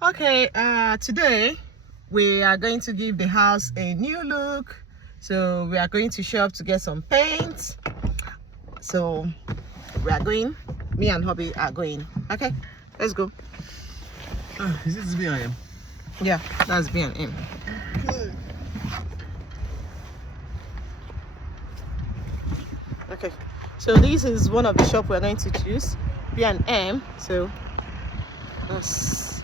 Okay, today we are going to give the house a new look. So we are going to shop to get some paint. So we are going, me and hubby are going. Okay, let's go. Is this B&M? Yeah, that's B&M. Okay, so this is one of the shop we're going to choose, B&M. So that's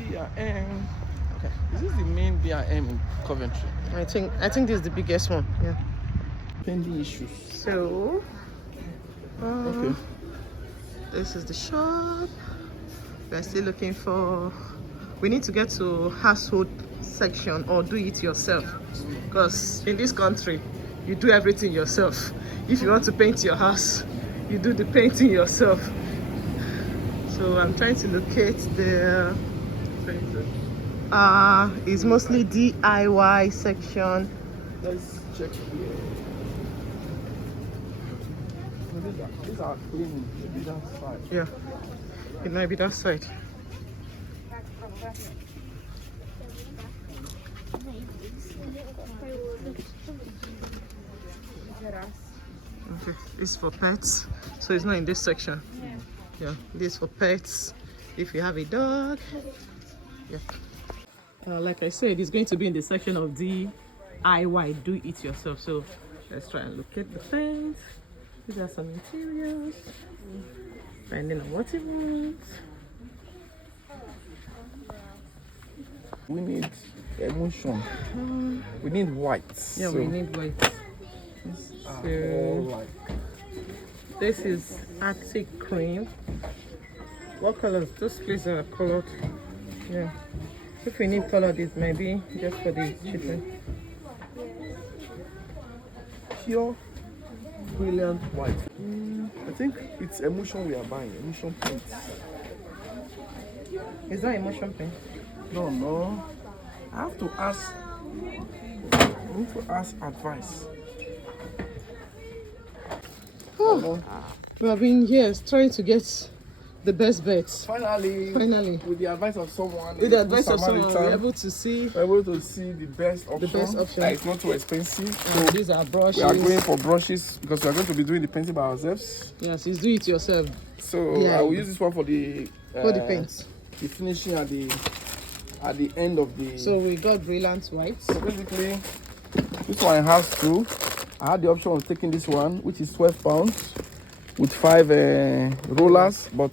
B&M. Okay. Is this the main B&M in Coventry? I think this is the biggest one. Yeah. Pending issues. So Okay. this is the shop. We're still looking for. We need to get to household section or do it yourself, because in this country you do everything yourself. If you want to paint your house, you do the painting yourself. So I'm trying to locate the it's mostly DIY section. Let's check here. These are cleaning. Maybe that side. Yeah, it might be that side. Okay, this is for pets, so it's not in this section. Yeah, this is for pets. If you have a dog, yeah. Like I said, it's going to be in the section of DIY, do it yourself. So let's try and locate the paint. These are some materials. Finding out what it wants. We need emotion. We need white. Yeah, so we need white. all So like this is Arctic cream. What colors? Those please are colored. Yeah. If we need colored, it may be just for the children. pure, brilliant white. I think it's emotion we are buying. Emotion paint. Is that emotion paint? No. I have to ask. I need to ask advice. We have been here trying to get the best bets. Finally, with the advice of someone, With the advice of someone, we're able to see the best option. That is not too expensive. So these are brushes. we are going for brushes because we are going to be doing the painting by ourselves. Yes, it's do it yourself. So Yeah. I will use this one for the paint. The finishing at the end of the. So we got brilliant white. So basically, this one has two. I had the option of taking this one, which is 12 pounds, with 5 rollers, but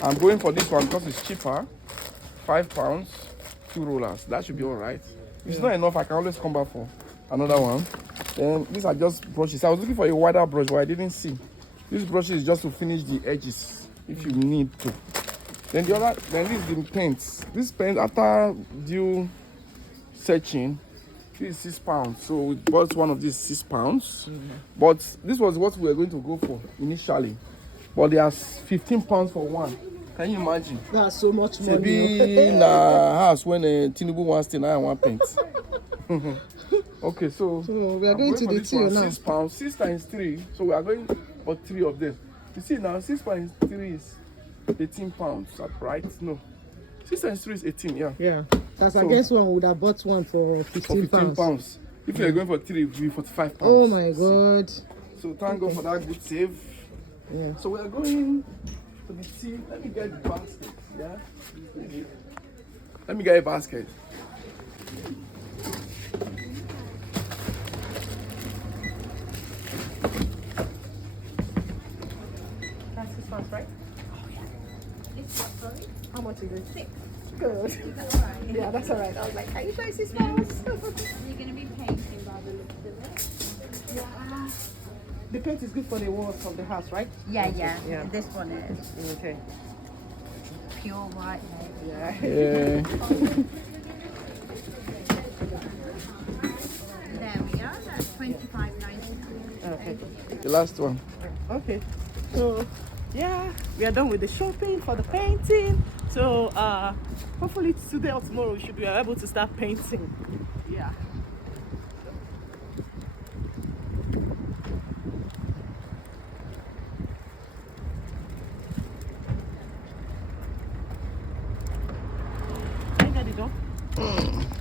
I'm going for this one because it's cheaper. 5 pounds, 2 rollers. That should be all right. If it's not enough, I can always come back for another one. Then these are just brushes. I was looking for a wider brush, but I didn't see. This brush is just to finish the edges, if you need to. Then this is the paints. This paint, after due searching, this is 6 pounds. So we bought one of these 6 pounds. But this was what we were going to go for initially. But there's 15 pounds for one. Can you imagine? That's so much money. Maybe in a house when Tinubu wants to and one paint. Okay, so we are going to the till now. 6 pounds, 6 times 3. So we are going for 3 of them. You see now, 6 times 3 is 18 pounds, right? No. 6 times 3 is 18, yeah. Yeah. That's against one would have bought one for 15 pounds. If you're going for 3, it will be 45 pounds. Oh my god. So thank God for that good save. Yeah. So we are going to the tea. Let me get the basket. Yeah. Let me get a basket. That's 6 pounds, right? Oh yeah. It's what, sorry? How much is it? 6. Good. That's all right. Yeah, that's alright. I was like, can you buy 6 pounds? You're going to be painting by the looks of it. Yeah. The paint is good for the walls of the house, right? Yeah. Yeah. This one is Okay. pure white. Yeah. Yeah. There we are. That's $25.99. Okay. The last one. Okay. So yeah, we are done with the shopping for the painting. So hopefully today or tomorrow we should be able to start painting. Yeah. add it up.